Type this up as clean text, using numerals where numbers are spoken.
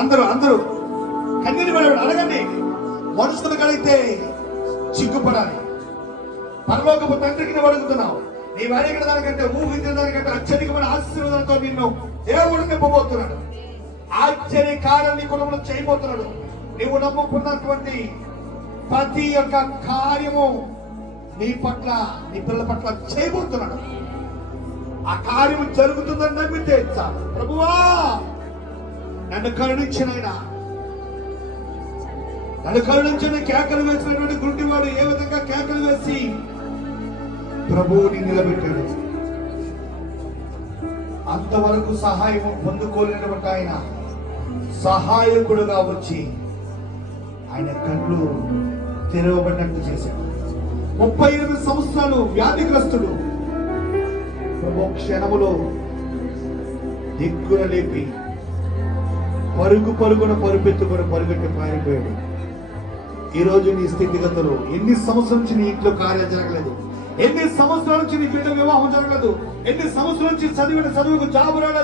అందరూ అందరూ కన్నీరు పడేవాడు. అడగండి, మనుషులు కలిగితే సిగ్గుపడాలి. పరలోకపు తండ్రికి నువ్వు అడుగుతున్నావు. నీవు అడిగిన దానికంటే ఊహించిన దానికంటే అత్యధికమైన ఆశీర్వాదంతో నిన్ను దేవుడు నింపబోతున్నాడు. ఆశ్చర్య కార్యం నీ కుటుంబంలో చేయబోతున్నాడు. నీవు నమ్ముకున్నటువంటి ప్రతి ఒక్క కార్యము నీ పట్ల, నీ పిల్లల పట్ల చేయబోతున్నాడు. ఆ కార్యము జరుగుతుందని నమ్మితే చాలు. ప్రభువా నన్ను కరుణించినైనా, నన్ను కరుణించిన కేకలు వేసినటువంటి గుడ్డివాడు ఏ విధంగా కేకలు వేసి ప్రభువుని నిలబెట్టాడు. అంతవరకు సహాయం పొందుకోలేనటువంటి ఆయన సహాయకుడుగా వచ్చి ఆయన కళ్ళు తెరవబడినట్టు చేశాడు. 38 సంవత్సరాలు వ్యాధిగ్రస్తుడు ప్రభు క్షణములో దిక్కున లేపి పరుగున పరుపెత్తుకొని పరుగెట్టి పారిపోయాడు. ఈరోజు నీ స్థితిగతులు, ఎన్ని సంవత్సరాల నుంచి నీ ఇంట్లో కార్యం జరగలేదు, ఎన్ని సంవత్సరాల నుంచి నీ బిడ్డ వివాహం జరగలేదు, ఎన్ని సంవత్సరాల నుంచి చదువుకు జాబు రాలేదు.